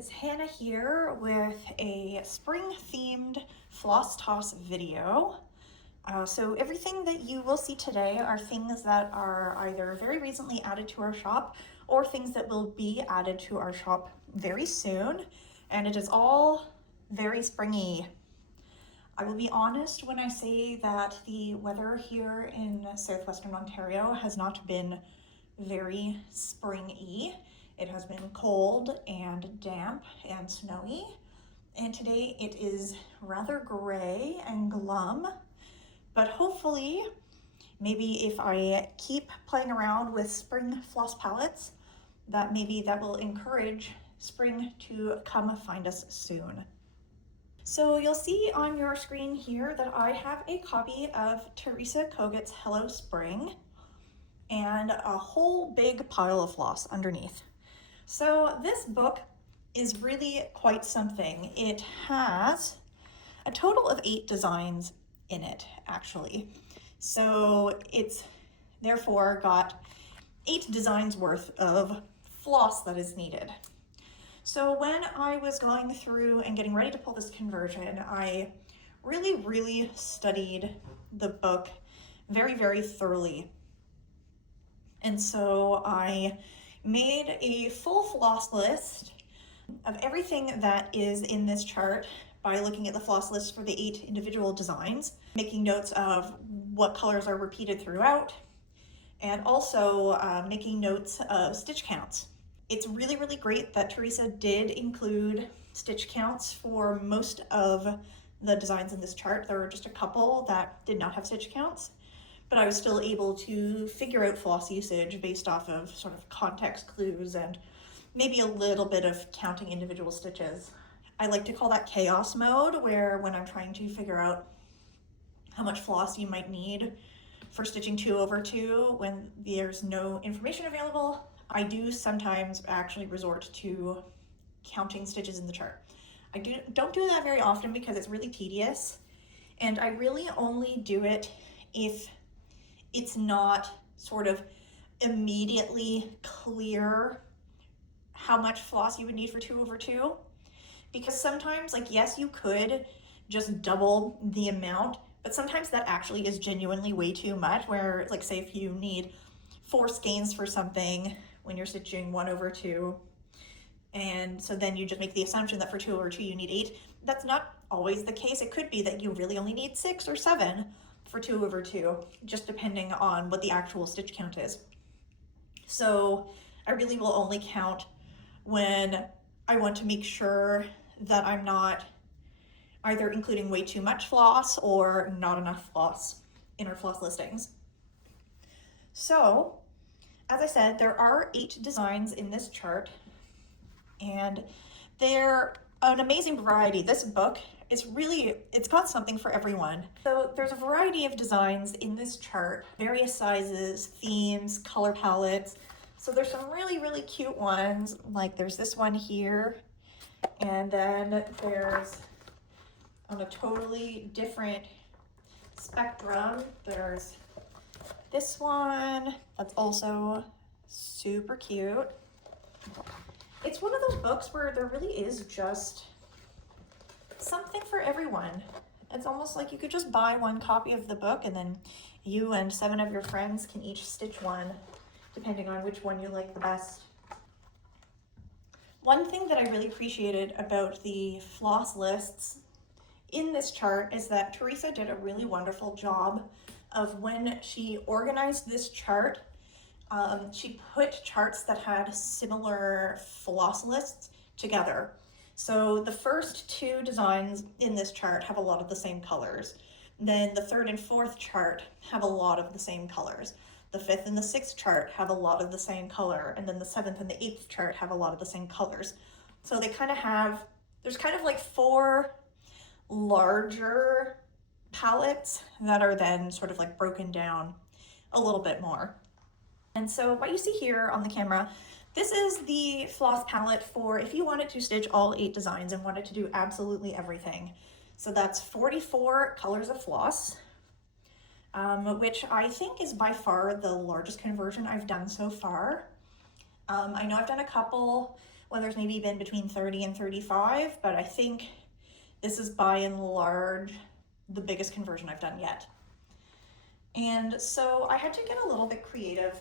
it's Hannah here with a spring themed floss toss video. So everything that you will see today are things that are either very recently added to our shop or things that will be added to our shop very soon, and it is all very springy. I will be honest when I say that the weather here in southwestern Ontario has not been very springy. It has been cold and damp and snowy, and today it is rather gray and glum, but hopefully maybe if I keep playing around with spring floss palettes, that maybe that will encourage spring to come find us soon. So you'll see on your screen here that I have a copy of Teresa Kogut's Hello Spring and a whole big pile of floss underneath. So this book is really quite something. It has a total of 8 designs in it, actually. So it's therefore got 8 designs worth of floss that is needed. So when I was going through and getting ready to pull this conversion, I really studied the book very thoroughly. And so I made a full floss list of everything that is in this chart by looking at the floss list for the 8 individual designs, making notes of what colors are repeated throughout, and also making notes of stitch counts. It's really great that Teresa did include stitch counts for most of the designs in this chart. There were just a couple that did not have stitch counts, but I was still able to figure out floss usage based off of sort of context clues and maybe a little bit of counting individual stitches. I like to call that chaos mode, where when I'm trying to figure out how much floss you might need for stitching 2/2 when there's no information available, I do sometimes actually resort to counting stitches in the chart. I don't do that very often because it's really tedious, and I really only do it if it's not sort of immediately clear how much floss you would need for 2/2. Because sometimes, like, yes, you could just double the amount, but sometimes that actually is genuinely way too much, where, like, say if you need 4 skeins for something when you're stitching 1/2, and so then you just make the assumption that for 2/2 you need 8. That's not always the case. It could be that you really only need 6 or 7 for 2/2, just depending on what the actual stitch count is. So I really will only count when I want to make sure that I'm not either including way too much floss or not enough floss in our floss listings. So, as I said, there are 8 designs in this chart, and they're an amazing variety. This book is really, it's got something for everyone. So there's a variety of designs in this chart, various sizes, themes, color palettes. So there's some really cute ones, like there's this one here, and then there's, on a totally different spectrum, there's this one that's also super cute. It's one of those books where there really is just something for everyone. It's almost like you could just buy one copy of the book and then you and 7 of your friends can each stitch one, depending on which one you like the best. One thing that I really appreciated about the floss lists in this chart is that Teresa did a really wonderful job of, when she organized this chart, she put charts that had similar floss lists together. So the first 2 designs in this chart have a lot of the same colors. Then the 3rd and 4th chart have a lot of the same colors. The 5th and the 6th chart have a lot of the same color, and then the 7th and the 8th chart have a lot of the same colors. So they kind of have, there's kind of like 4 larger palettes that are then sort of like broken down a little bit more. And so what you see here on the camera, this is the floss palette for if you wanted to stitch all 8 designs and wanted to do absolutely everything. So that's 44 colors of floss, which I think is by far the largest conversion I've done so far. I know I've done a couple when there's maybe been between 30 and 35, but I think this is by and large the biggest conversion I've done yet. And so I had to get a little bit creative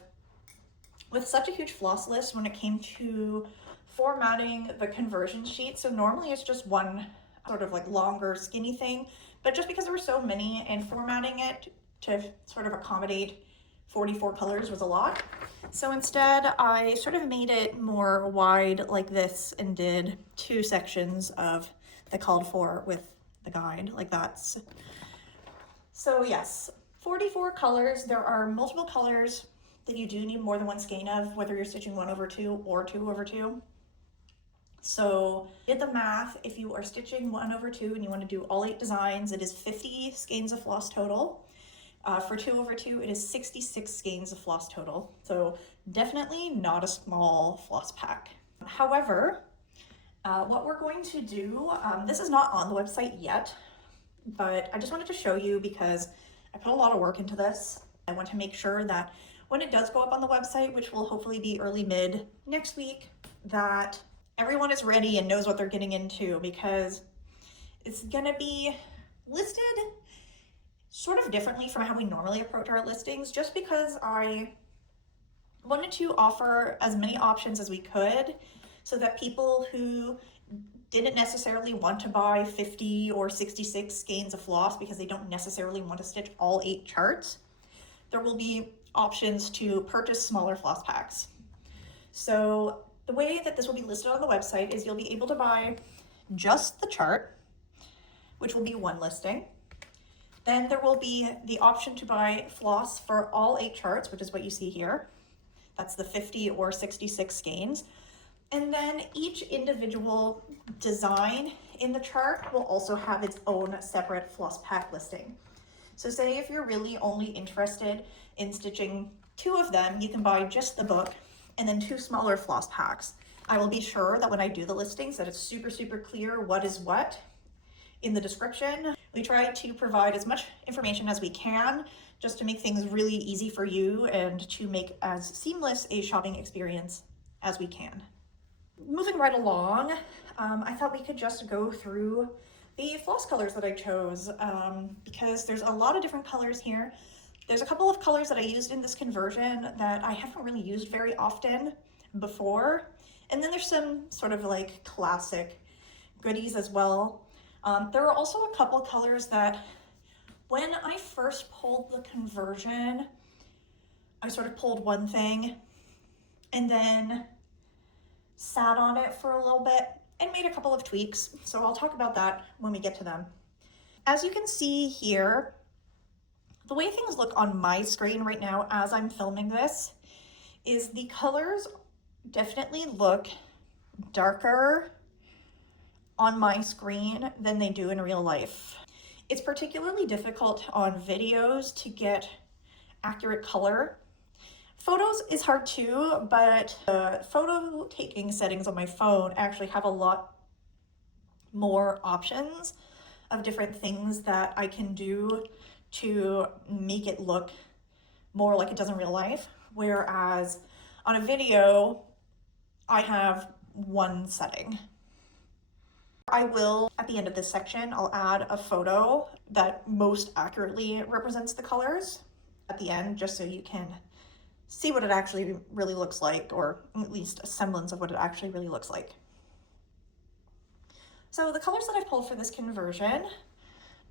with such a huge floss list when it came to formatting the conversion sheet. So normally it's just one sort of like longer skinny thing, but just because there were so many and formatting it to sort of accommodate 44 colors was a lot. So instead I sort of made it more wide like this and did 2 sections of the called for with the guide like that. So yes, 44 colors. There are multiple colors that you do need more than one skein of, whether you're stitching 1/2 or 2/2. So did the math. If you are stitching 1/2 and you want to do all 8 designs, it is 50 skeins of floss total. For 2/2, it is 66 skeins of floss total. So definitely not a small floss pack. However, what we're going to do, this is not on the website yet, but I just wanted to show you because I put a lot of work into this. I want to make sure that when it does go up on the website, which will hopefully be early mid next week, that everyone is ready and knows what they're getting into, because it's gonna be listed sort of differently from how we normally approach our listings, just because I wanted to offer as many options as we could so that people who didn't necessarily want to buy 50 or 66 skeins of floss because they don't necessarily want to stitch all 8 charts, there will be options to purchase smaller floss packs. So the way that this will be listed on the website is you'll be able to buy just the chart, which will be one listing. Then there will be the option to buy floss for all 8 charts, which is what you see here. That's the 50 or 66 skeins. And then each individual design in the chart will also have its own separate floss pack listing. So say if you're really only interested in stitching 2 of them, you can buy just the book and then 2 smaller floss packs. I will be sure that when I do the listings that it's super clear what is what in the description. We try to provide as much information as we can just to make things really easy for you and to make as seamless a shopping experience as we can. Moving right along, I thought we could just go through the floss colors that I chose because there's a lot of different colors here. There's a couple of colors that I used in this conversion that I haven't really used very often before. And then there's some sort of like classic goodies as well. There are also a couple colors that when I first pulled the conversion, I sort of pulled one thing and then sat on it for a little bit and made a couple of tweaks. So I'll talk about that when we get to them. As you can see here, the way things look on my screen right now as I'm filming this is the colors definitely look darker on my screen than they do in real life. It's particularly difficult on videos to get accurate color. Photos is hard too, but the photo taking settings on my phone actually have a lot more options of different things that I can do to make it look more like it does in real life. Whereas on a video, I have one setting. I will, at the end of this section, I'll add a photo that most accurately represents the colors at the end, just so you can see what it actually really looks like, or at least a semblance of what it actually really looks like. So the colors that I've pulled for this conversion,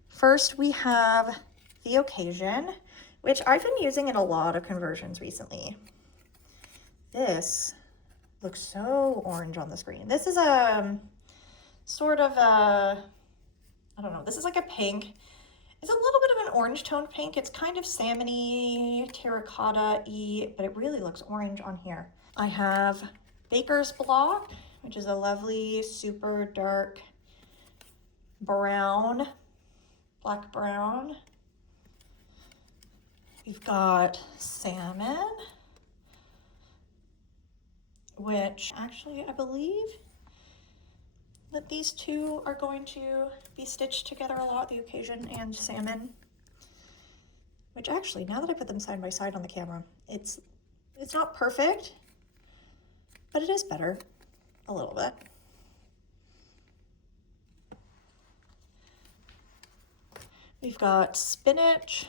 first we have the Occasion, which I've been using in a lot of conversions recently. This looks so orange on the screen. This is a sort of a, I don't know, this is like a pink. It's a little bit of an orange toned pink. It's kind of salmony, terracotta-y, but it really looks orange on here. I have Baker's Block, which is a lovely, super dark brown, black brown. We've got Salmon, which actually I believe that these two are going to be stitched together a lot, the Occasion and Salmon, which actually, now that I put them side by side on the camera, it's not perfect, but it is better. a little bit. We've got Spinach,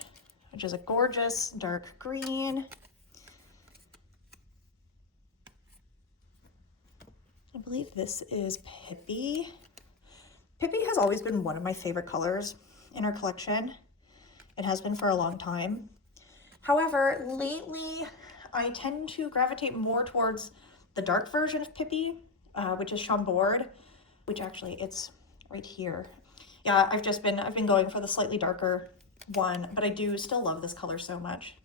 which is a gorgeous dark green. I believe this is Pippi. Pippi has always been one of my favorite colors in our collection. It has been for a long time. However, lately I tend to gravitate more towards the dark version of Pippi, which is Chambord, which actually it's right here. Yeah, I've been going for the slightly darker one, but I do still love this color so much.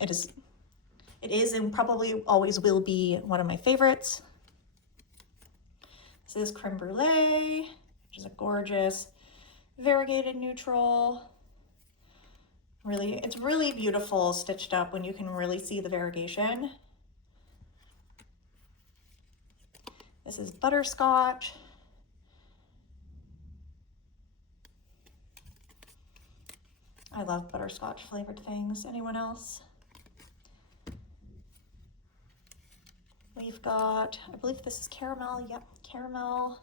It is and probably always will be one of my favorites. This is Creme Brulee, which is a gorgeous variegated neutral. Really, it's really beautiful stitched up when you can really see the variegation. This is Butterscotch. I love butterscotch flavored things. Anyone else? We've got, I believe this is Caramel. Yep, Caramel.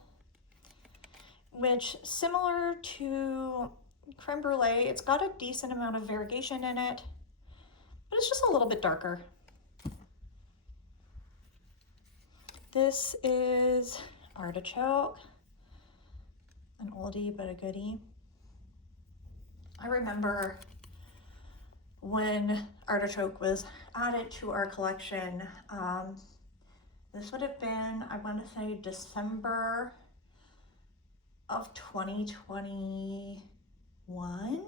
Which, similar to Creme Brulee, it's got a decent amount of variegation in it, but it's just a little bit darker. This is Artichoke, an oldie but a goodie. I remember when Artichoke was added to our collection. This would have been, I want to say, December of 2021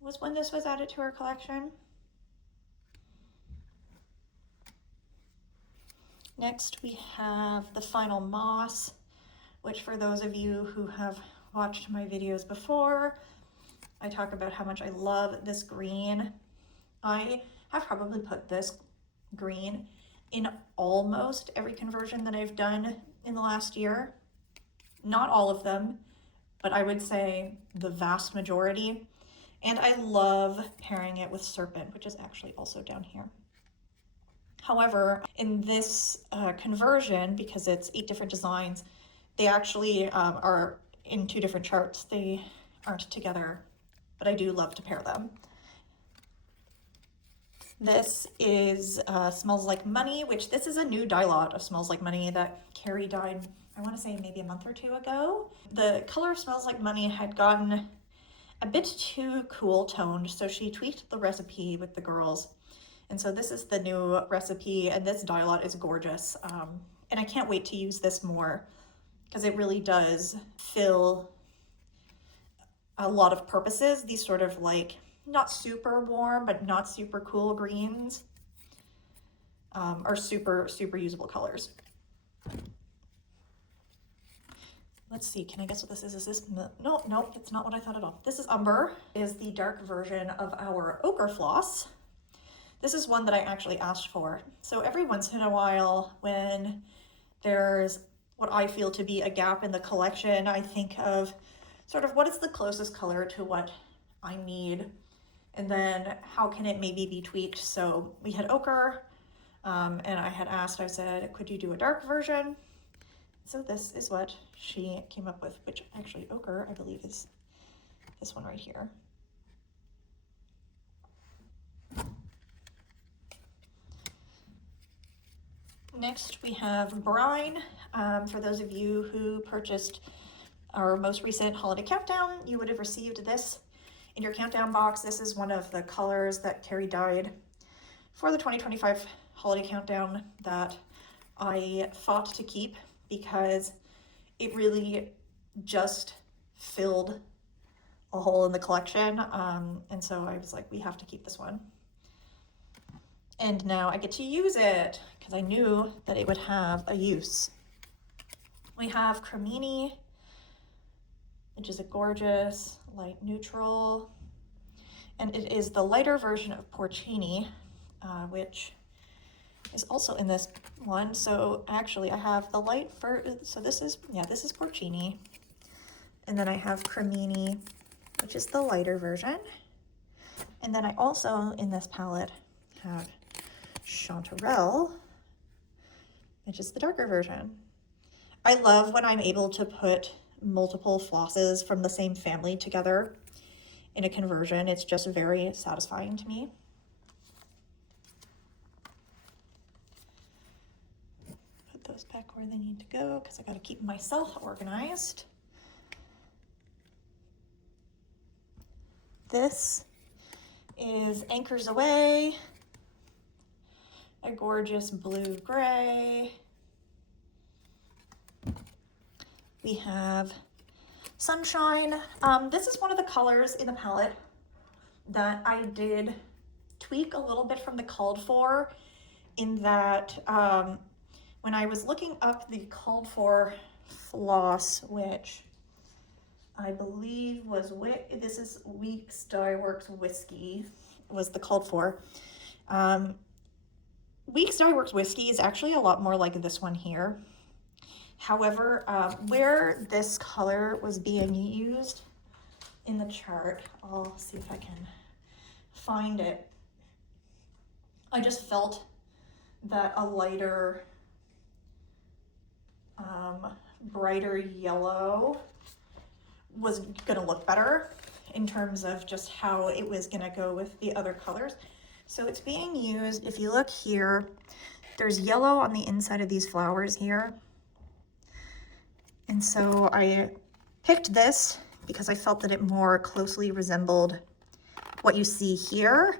was when this was added to our collection. Next we have the Final Moss, which for those of you who have watched my videos before, I talk about how much I love this green. I have probably put this green in almost every conversion that I've done in the last year. Not all of them, but I would say the vast majority. And I love pairing it with Serpent, which is actually also down here. However, in this conversion, because it's 8 different designs, they actually are in 2 different charts. They aren't together, but I do love to pair them. This is Smells Like Money, which this is a new dye lot of Smells Like Money that Carrie dyed, I want to say maybe a month or 2 ago. The color of Smells Like Money had gotten a bit too cool toned, so she tweaked the recipe with the girls. And so this is the new recipe, and this dye lot is gorgeous. And I can't wait to use this more because it really does fill a lot of purposes. These sort of like not super warm, but not super cool greens are super usable colors. Let's see, can I guess what this is? Is this, no, it's not what I thought at all. This is Umber, is the dark version of our ochre floss. This is one that I actually asked for. So every once in a while when there's what I feel to be a gap in the collection, I think of sort of what is the closest color to what I need, and then how can it maybe be tweaked. So we had ochre, and I had asked, I said, could you do a dark version? So this is what she came up with, which actually ochre, I believe, is this one right here. Next we have Brine. For those of you who purchased our most recent holiday countdown, you would have received this in your countdown box. This is one of the colors that Carrie dyed for the 2025 holiday countdown that I fought to keep because it really just filled a hole in the collection. And so I was like, we have to keep this one. And now I get to use it because I knew that it would have a use. We have Cremini, which is a gorgeous light neutral. And it is the lighter version of Porcini, which is also in this one. So actually I have the light so this is Porcini. And then I have Cremini, which is the lighter version. And then I also, in this palette, have Chanterelle, which is the darker version. I love when I'm able to put multiple flosses from the same family together in a conversion. It's just very satisfying to me. Put those back where they need to go because I got to keep myself organized. This is Anchors Away, a gorgeous blue-gray. We have Sunshine. This is one of the colors in the palette that I did tweak a little bit from the called for, in that when I was looking up the called for floss, which I believe was, this is Weeks Dye Works Whiskey, was the called for. Weeks Dye Works Whiskey is actually a lot more like this one here. However, where this color was being used in the chart, I'll see if I can find it. I just felt that a lighter, brighter yellow was gonna look better in terms of just how it was gonna go with the other colors. So it's being used, if you look here, there's yellow on the inside of these flowers here. And so I picked this because I felt that it more closely resembled what you see here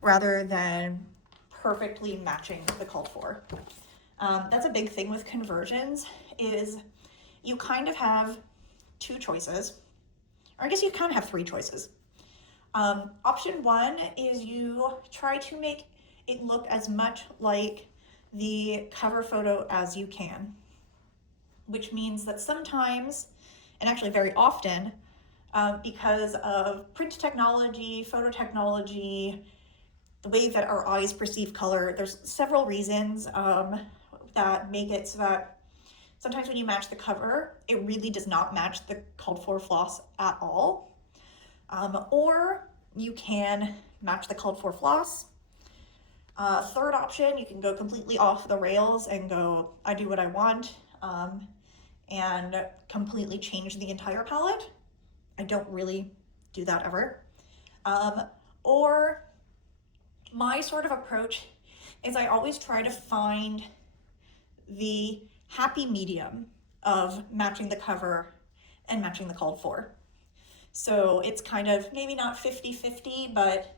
rather than perfectly matching the called for. That's a big thing with conversions, is you kind of have two choices, or I guess you kind of have three choices. Option one is you try to make it look as much like the cover photo as you can, which means that sometimes, and actually very often, because of print technology, photo technology, the way that our eyes perceive color, there's several reasons that make it so that sometimes when you match the cover, it really does not match the called for floss at all. Or you can match the called for floss. Third option, you can go completely off the rails and go, I do what I want, and completely change the entire palette. I don't really do that ever. Or my sort of approach is I always try to find the happy medium of matching the cover and matching the called for. So it's kind of maybe not 50-50, but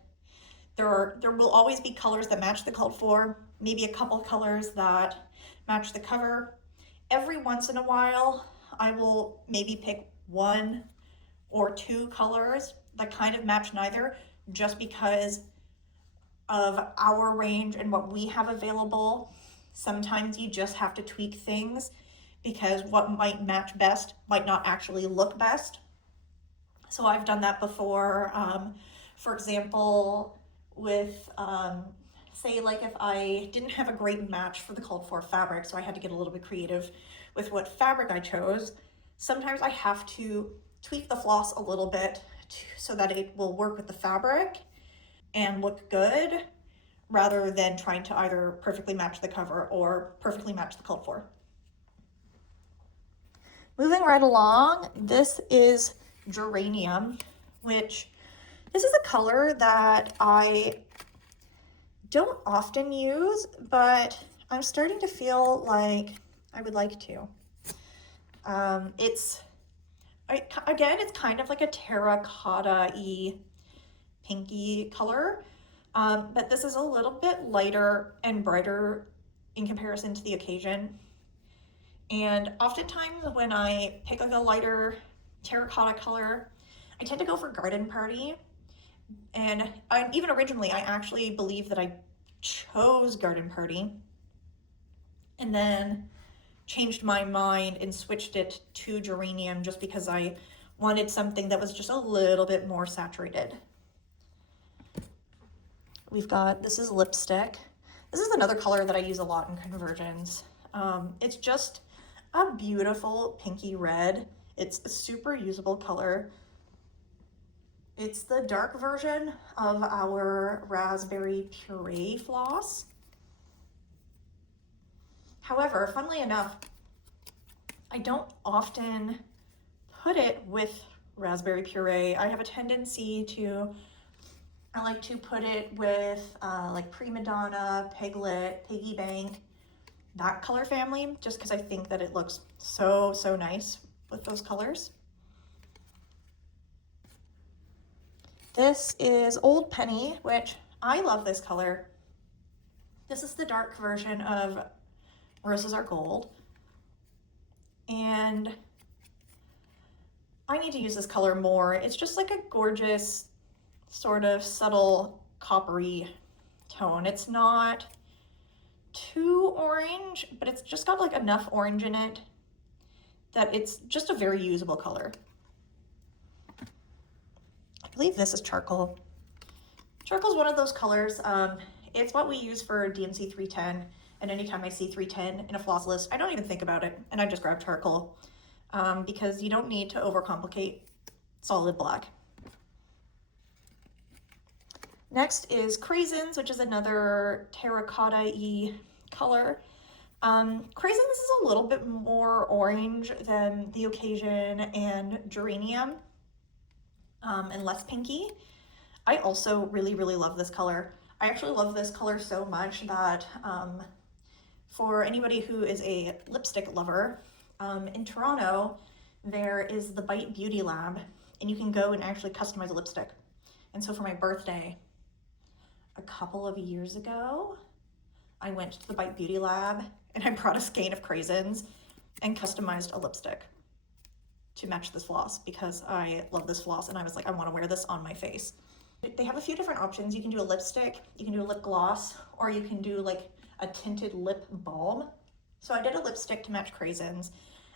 there will always be colors that match the called for, maybe a couple colors that match the cover. Every once in a while, I will maybe pick one or two colors that kind of match neither, just because of our range and what we have available. Sometimes you just have to tweak things because what might match best might not actually look best. So I've done that before. For example, with say like if I didn't have a great match for the called for fabric, so I had to get a little bit creative with what fabric I chose, sometimes I have to tweak the floss a little bit so that it will work with the fabric and look good, rather than trying to either perfectly match the cover or perfectly match the called for. Moving right along, this is Geranium, which this is a color that I don't often use, but I'm starting to feel like I would like to. Again, it's kind of like a terracotta-y pinky color, but this is a little bit lighter and brighter in comparison to the occasion. And oftentimes when I pick like a lighter terracotta color, I tend to go for Garden Party. And even originally, I actually believe that I chose Garden Party and then changed my mind and switched it to Geranium just because I wanted something that was just a little bit more saturated. We've got, this is Lipstick. This is another color that I use a lot in conversions. It's just a beautiful pinky red. It's a super usable color. It's the dark version of our raspberry puree floss. However, funnily enough, I don't often put it with raspberry puree. I have a tendency to, I like to put it with like Prima Donna, Piglet, Piggy Bank, that color family, just because I think that it looks so, so nice with those colors. This is Old Penny, which I love this color. This is the dark version of Roses Are Gold. And I need to use this color more. It's just like a gorgeous, sort of subtle coppery tone. It's not too orange, but it's just got like enough orange in it that it's just a very usable color. I believe this is charcoal. Charcoal is one of those colors. It's what we use for DMC 310, and anytime I see 310 in a floss list, I don't even think about it, and I just grab charcoal because you don't need to overcomplicate solid black. Next is Craisins, which is another terracotta-y color. Craisins is a little bit more orange than the Occasion and Geranium, and less pinky. I also really, really love this color. I actually love this color so much that for anybody who is a lipstick lover, in Toronto, there is the Bite Beauty Lab, and you can go and actually customize a lipstick. And so for my birthday, a couple of years ago, I went to the Bite Beauty Lab and I brought a skein of Craisins and customized a lipstick to match this floss because I love this floss and I was like, I want to wear this on my face. They have a few different options. You can do a lipstick, you can do a lip gloss, or you can do like a tinted lip balm. So I did a lipstick to match Craisins,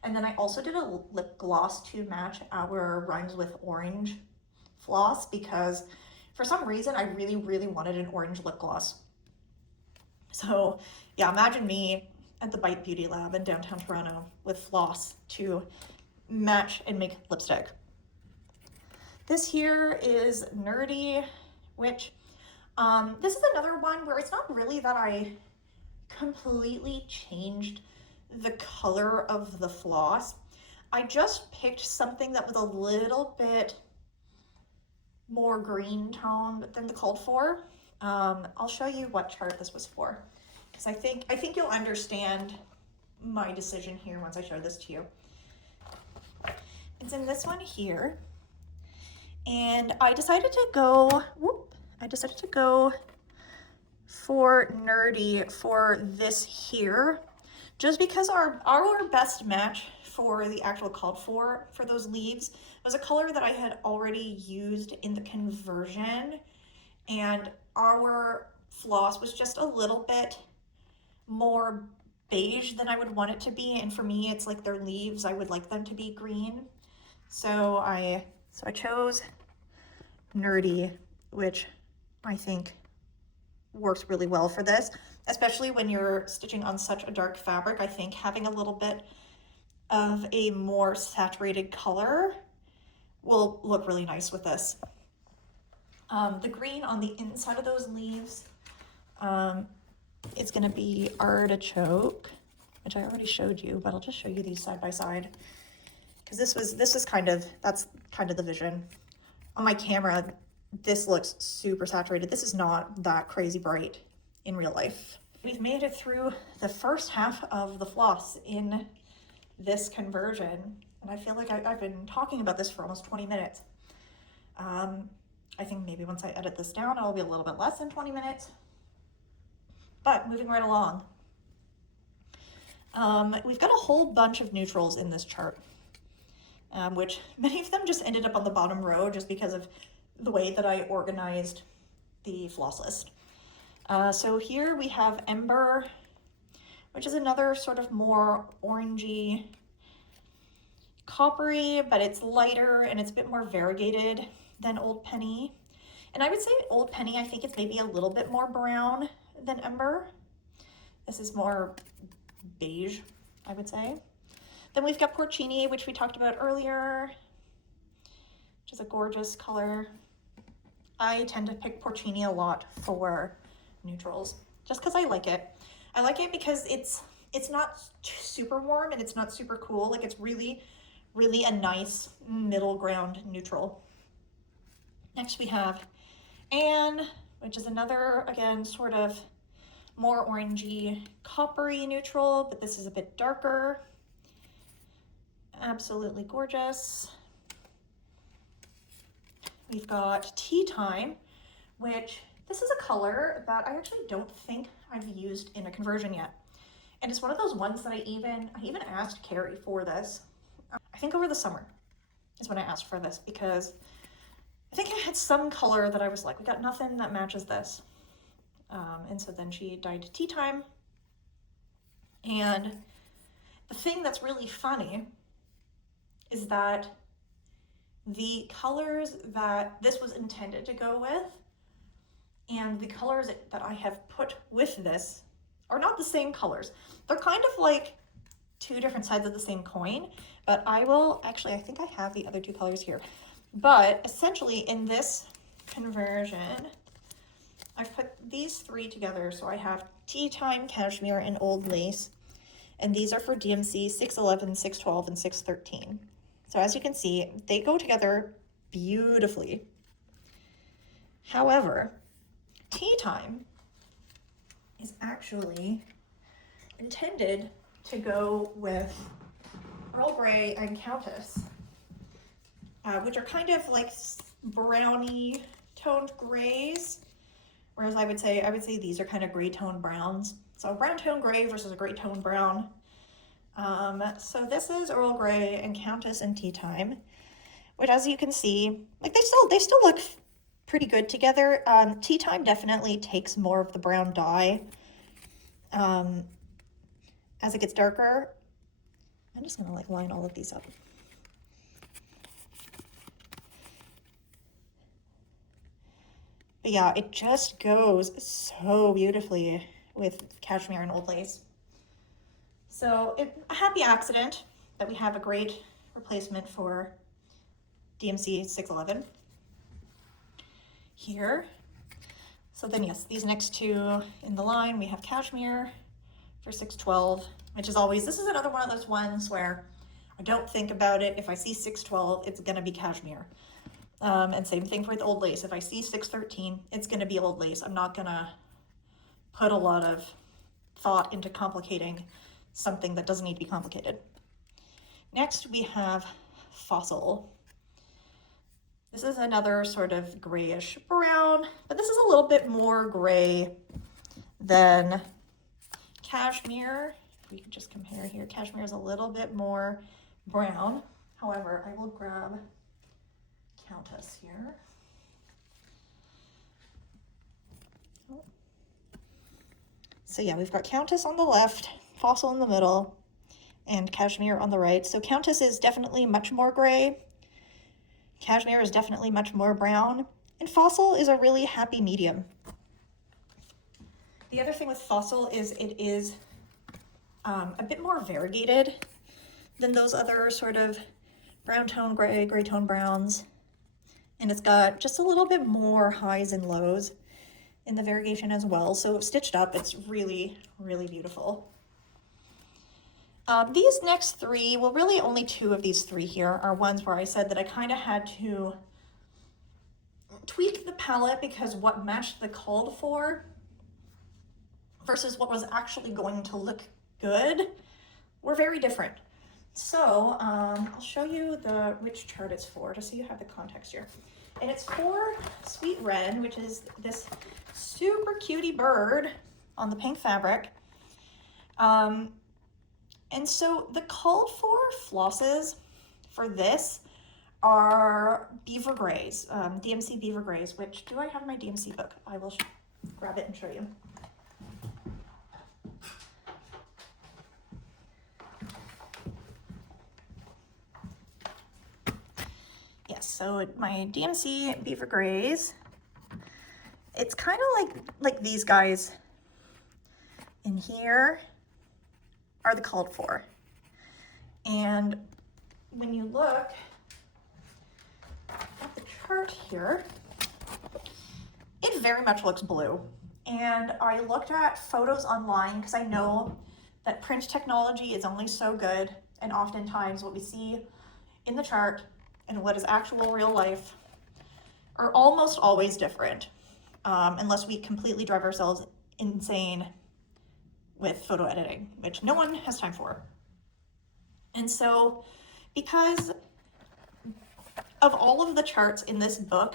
and then I also did a lip gloss to match our Rhymes with Orange floss because for some reason I really, really wanted an orange lip gloss. So yeah, imagine me at the Bite Beauty Lab in downtown Toronto with floss to match and make lipstick. This here is Nerdy, which this is another one where it's not really that I completely changed the color of the floss. I just picked something that was a little bit more green toned than the called for. I'll show you what chart this was for, because I think you'll understand my decision here once I show this to you. It's in this one here, and I decided to go for Nerdy for this here, just because our best match for the actual called for those leaves was a color that I had already used in the conversion, and our floss was just a little bit more beige than I would want it to be, and for me it's like their leaves, I would like them to be green. So I chose Nerdy, which I think works really well for this, especially when you're stitching on such a dark fabric. I think having a little bit of a more saturated color will look really nice with this. The green on the inside of those leaves, it's gonna be Artichoke, which I already showed you, but I'll just show you these side by side, because this is kind of, that's kind of the vision. On my camera, this looks super saturated. This is not that crazy bright in real life. We've made it through the first half of the floss in this conversion, and I feel like I've been talking about this for almost 20 minutes. I think maybe once I edit this down, it'll be a little bit less than 20 minutes. But moving right along. We've got a whole bunch of neutrals in this chart, which many of them just ended up on the bottom row just because of the way that I organized the floss list. So here we have Ember, which is another sort of more orangey, coppery, but it's lighter and it's a bit more variegated than Old Penny. And I would say Old Penny, I think it's maybe a little bit more brown than Ember. This is more beige, I would say. Then we've got Porcini, which we talked about earlier, which is a gorgeous color. I tend to pick Porcini a lot for neutrals, just because I like it. I like it because it's it's not super warm and it's not super cool. Like it's really, really a nice middle ground neutral. Next we have Anne, which is another, again, sort of more orangey, coppery neutral, but this is a bit darker. Absolutely gorgeous. We've got Tea Time, which this is a color that I actually don't think I've used in a conversion yet. And it's one of those ones that I even asked Carrie for this. I think over the summer is when I asked for this, because I think I had some color that I was like, we got nothing that matches this. And so then she dyed Tea Time. And the thing that's really funny is that the colors that this was intended to go with and the colors that I have put with this are not the same colors. They're kind of like two different sides of the same coin, but I think I have the other two colors here. But essentially in this conversion, I've put these three together. So I have Tea Time, Cashmere, and Old Lace. And these are for DMC 611, 612, and 613. So as you can see, they go together beautifully. However, Tea Time is actually intended to go with Earl Grey and Countess, which are kind of like browny toned grays. Whereas I would say these are kind of gray toned browns. So a brown tone gray versus a gray tone brown. So this is Earl Grey and Countess and Tea Time, which, as you can see, like they still look pretty good together. Tea Time definitely takes more of the brown dye as it gets darker. I'm just gonna like line all of these up. But yeah, it just goes so beautifully with Cashmere and Old Lace. So a happy accident that we have a great replacement for DMC 611 here. So then yes, these next two in the line, we have Cashmere for 612, which is always, this is another one of those ones where I don't think about it. If I see 612, it's gonna be Cashmere. And same thing with Old Lace. If I see 613, it's gonna be Old Lace. I'm not gonna put a lot of thought into complicating something that doesn't need to be complicated. Next, we have Fossil. This is another sort of grayish brown, but this is a little bit more gray than Cashmere. If we could just compare here, Cashmere is a little bit more brown. However, I will grab Countess here. So yeah, we've got Countess on the left, Fossil in the middle, and Cashmere on the right. So Countess is definitely much more gray. Cashmere is definitely much more brown. And Fossil is a really happy medium. The other thing with Fossil is it is a bit more variegated than those other sort of brown tone gray, gray tone browns. And it's got just a little bit more highs and lows in the variegation as well. So stitched up, it's really, really beautiful. These next three, well, really only two of these three here are ones where I said that I kind of had to tweak the palette because what matched the called for versus what was actually going to look good were very different. So I'll show you which chart it's for, just so you have the context here. And it's for Sweet Red, which is this super cutie bird on the pink fabric. And so the called for flosses for this are Beaver Grays, DMC Beaver Grays, which, do I have my DMC book? I will grab it and show you. Yes, so my DMC Beaver Grays, it's kind of like these guys in here are the called for. And when you look at the chart here, it very much looks blue. And I looked at photos online because I know that print technology is only so good, and oftentimes what we see in the chart and what is actual real life are almost always different, unless we completely drive ourselves insane with photo editing, which no one has time for. And so, because of all of the charts in this book,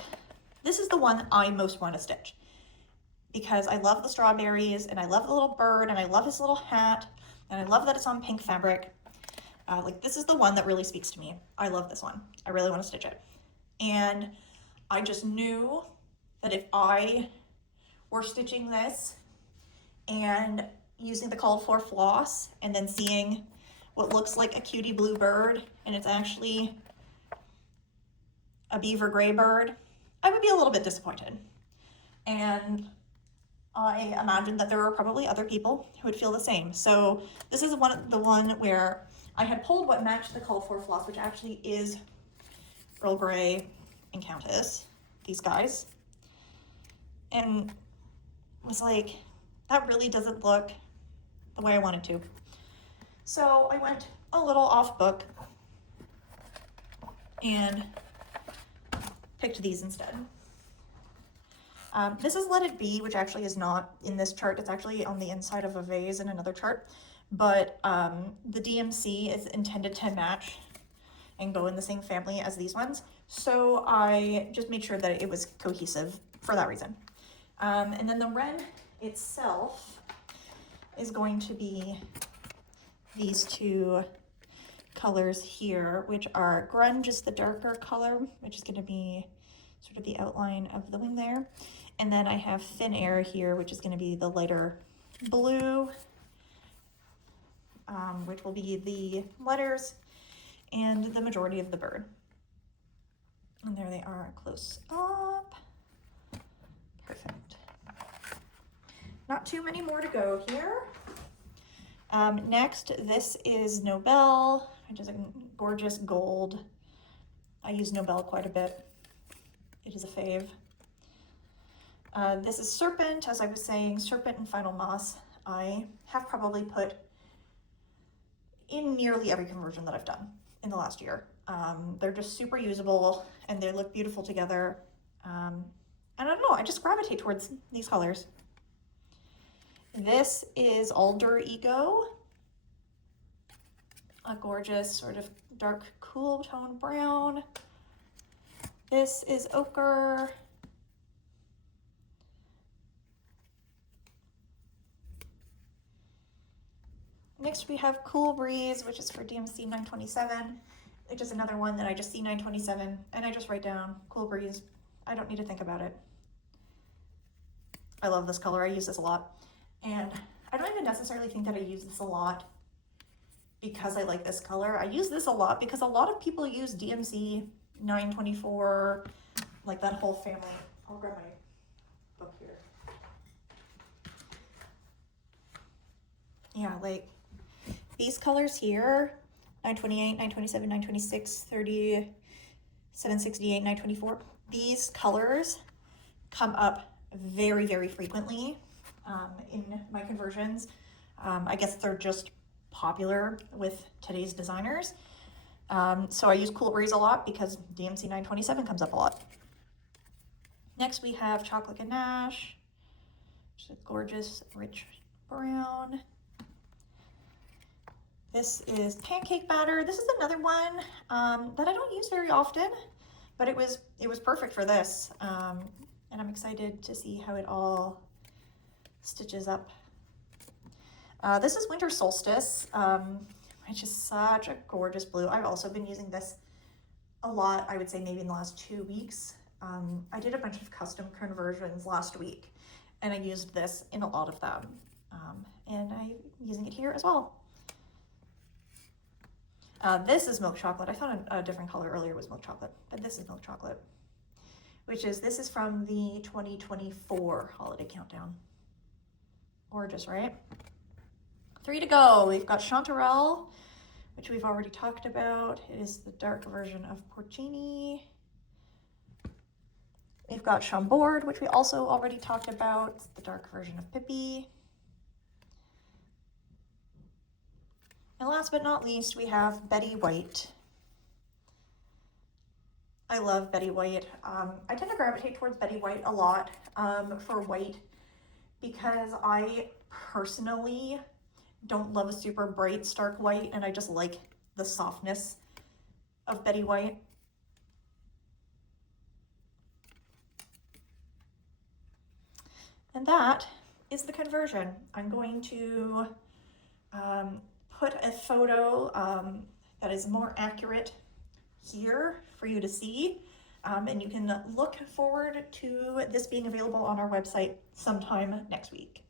this is the one I most want to stitch, because I love the strawberries, and I love the little bird, and I love his little hat, and I love that it's on pink fabric. Like, this is the one that really speaks to me. I love this one. I really want to stitch it. And I just knew that if I were stitching this and using the called for floss and then seeing what looks like a cutie blue bird and it's actually a beaver gray bird, I would be a little bit disappointed. And I imagine that there are probably other people who would feel the same. So this is the one where I had pulled what matched the called for floss, which actually is Earl Grey and Countess, these guys, and was like, that really doesn't look the way I wanted to. So I went a little off book and picked these instead. This is Let It Be, which actually is not in this chart. It's actually on the inside of a vase in another chart, but the DMC is intended to match and go in the same family as these ones. So I just made sure that it was cohesive for that reason. And then the wren itself is going to be these two colors here, which are grunge is the darker color, which is going to be sort of the outline of the wing there. And then I have thin air here, which is going to be the lighter blue, which will be the letters and the majority of the bird. And there they are close up. Perfect. Not too many more to go here. Next, this is Nobel, which is a gorgeous gold. I use Nobel quite a bit. It is a fave. This is Serpent, as I was saying, Serpent and Final Moss. I have probably put in nearly every conversion that I've done in the last year. They're just super usable and they look beautiful together. And I don't know, I just gravitate towards these colors. This is Alder Ego, a gorgeous sort of dark cool tone brown. This is Ochre. Next we have Cool Breeze, which is for DMC 927, which is another one that I just see 927 and I just write down Cool Breeze. I don't need to think about it. I love this color. I use this a lot. And I don't even necessarily think that I use this a lot because I like this color. I use this a lot because a lot of people use DMC 924, like that whole family. I'll grab my book here. Yeah, like these colors here, 928, 927, 926, 30, 768, 924. These colors come up very, very frequently in my conversions. I guess they're just popular with today's designers. So I use Cool Breeze a lot because DMC 927 comes up a lot. Next we have Chocolate Ganache, which is a gorgeous rich brown. This is Pancake Batter. This is another one that I don't use very often, but it was perfect for this. And I'm excited to see how it all stitches up. This is Winter Solstice, which is such a gorgeous blue. I've also been using this a lot, I would say maybe in the last 2 weeks. I did a bunch of custom conversions last week and I used this in a lot of them. And I'm using it here as well. This is Milk Chocolate. I thought a different color earlier was Milk Chocolate, but this is Milk Chocolate, this is from the 2024 holiday countdown. Gorgeous, right? 3 to go. We've got Chanterelle, which we've already talked about. It is the dark version of Porcini. We've got Chambord, which we also already talked about. It's the dark version of Pippi. And last but not least, we have Betty White. I love Betty White. I tend to gravitate towards Betty White a lot for white because I personally don't love a super bright, stark white, and I just like the softness of Betty White. And that is the conversion. I'm going to put a photo that is more accurate here for you to see. And you can look forward to this being available on our website sometime next week.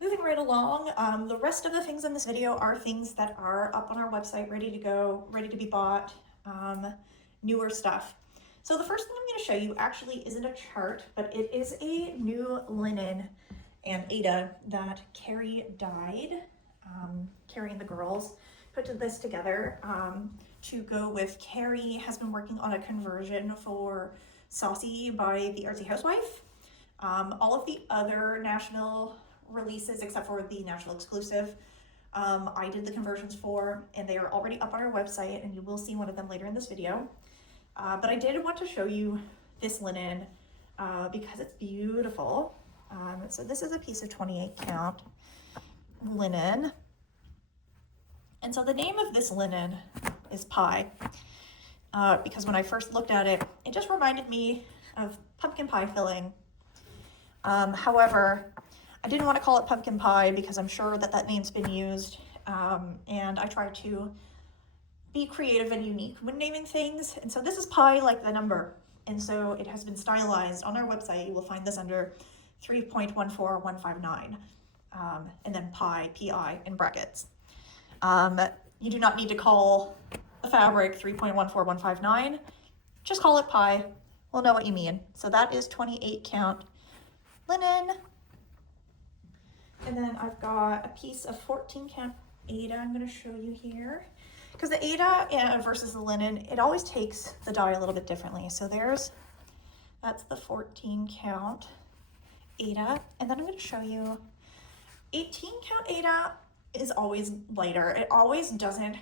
Moving right along, the rest of the things in this video are things that are up on our website, ready to go, ready to be bought, newer stuff. So the first thing I'm going to show you actually isn't a chart, but it is a new linen and Ada that Carrie dyed. Carrie and the girls put this together to go with. Carrie has been working on a conversion for Saucy by the Artsy Housewife. All of the other national releases, except for the national exclusive, I did the conversions for, and they are already up on our website, and you will see one of them later in this video. But I did want to show you this linen because it's beautiful. So this is a piece of 28 count linen. And so the name of this linen is Pie, because when I first looked at it, it just reminded me of pumpkin pie filling. However, I didn't want to call it pumpkin pie because I'm sure that that name's been used, and I try to be creative and unique when naming things. And so this is Pie like the number, and so it has been stylized on our website. You will find this under 3.14159, and then Pie, P-I, in brackets. You do not need to call the fabric 3.14159, just call it Pie. We'll know what you mean. So that is 28 count linen. And then I've got a piece of 14 count Ada I'm going to show you here. Because the Ada versus the linen, it always takes the dye a little bit differently. So that's the 14 count Ada. And then I'm going to show you 18 count Ada is always lighter. It always doesn't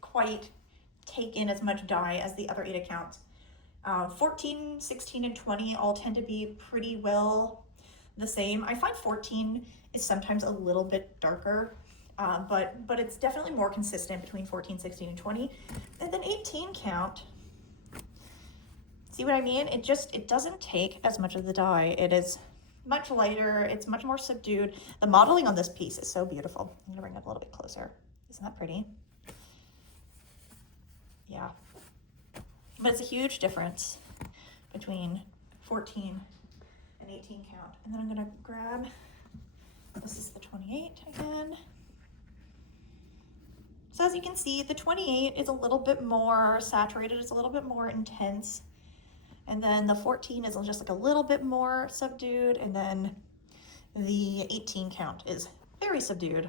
quite take in as much dye as the other Ada counts. 14, 16, and 20 all tend to be pretty well the same. I find 14 is sometimes a little bit darker, but it's definitely more consistent between 14, 16, and 20. And then 18 count, see what I mean? It doesn't take as much of the dye. It is much lighter, it's much more subdued. The modeling on this piece is so beautiful. I'm gonna bring it up a little bit closer. Isn't that pretty? Yeah. But it's a huge difference between 14 and 18 count. And then I'm gonna grab, this is the 28 again. So as you can see, the 28 is a little bit more saturated, it's a little bit more intense. And then the 14 is just like a little bit more subdued, and then the 18 count is very subdued.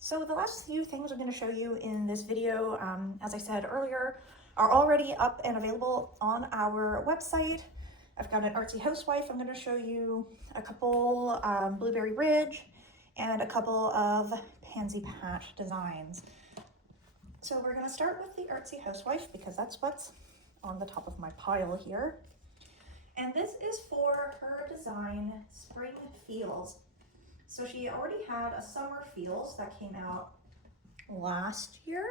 So the last few things I'm going to show you in this video, as I said earlier, are already up and available on our website. I've got an Artsy Housewife. I'm going to show you a couple Blueberry Ridge and a couple of Pansy Patch designs. So we're going to start with the Artsy Housewife because that's what's on the top of my pile here. And this is for her design, Spring Feels. So she already had a Summer Feels that came out last year.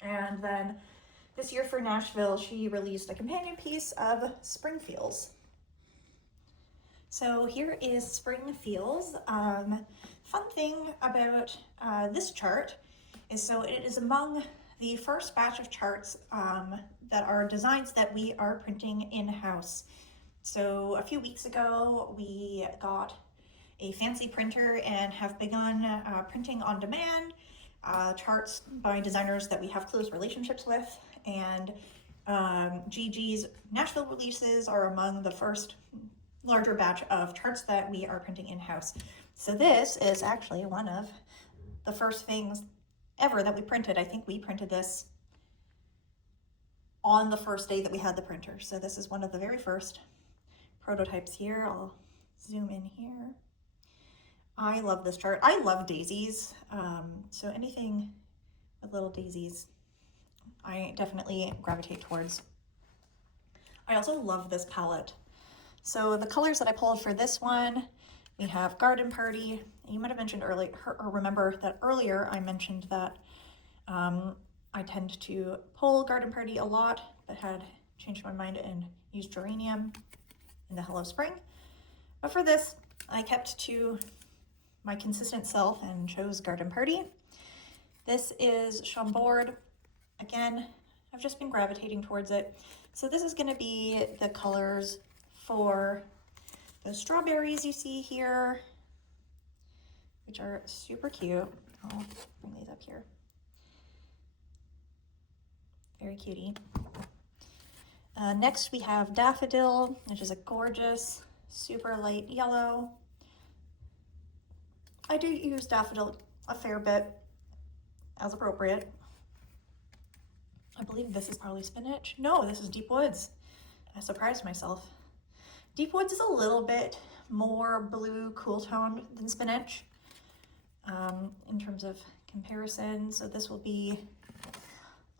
And then this year for Nashville, she released a companion piece of Spring Feels. So here is Spring Feels. Fun thing about this chart is so it is among the first batch of charts that are designs that we are printing in-house. So a few weeks ago, we got a fancy printer and have begun printing on demand charts by designers that we have close relationships with. And GG's Nashville releases are among the first larger batch of charts that we are printing in-house. So this is actually one of the first things ever that we printed. I think we printed this on the first day that we had the printer. So this is one of the very first prototypes here. I'll zoom in here. I love this chart. I love daisies. So anything with little daisies, I definitely gravitate towards. I also love this palette. So the colors that I pulled for this one, we have Garden Party. You might have mentioned earlier, or remember that earlier I mentioned that I tend to pull Garden Party a lot, but had changed my mind and used Geranium in the Hello Spring. But for this, I kept to my consistent self and chose Garden Party. This is Chambord. Again, I've just been gravitating towards it. So this is going to be the colors for the strawberries you see here, which are super cute. I'll bring these up here. Very cutie. Next we have Daffodil, which is a gorgeous, super light yellow. I do use Daffodil a fair bit as appropriate. I believe this is probably spinach. No, this is Deep Woods. I surprised myself. Deep Woods is a little bit more blue cool toned than spinach in terms of comparison. So this will be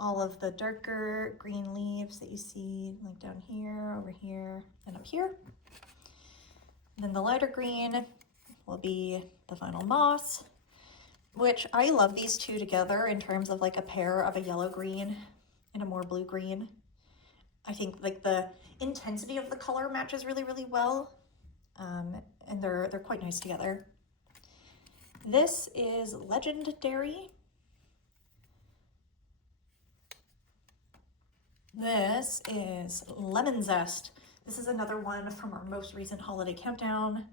all of the darker green leaves that you see like down here, over here, and up here. And then the lighter green will be the final moss, which I love these two together in terms of like a pair of a yellow green and a more blue green. I think like the intensity of the color matches really, really well, and they're quite nice together. This is Legendary. This is Lemon Zest. This is another one from our most recent holiday countdown.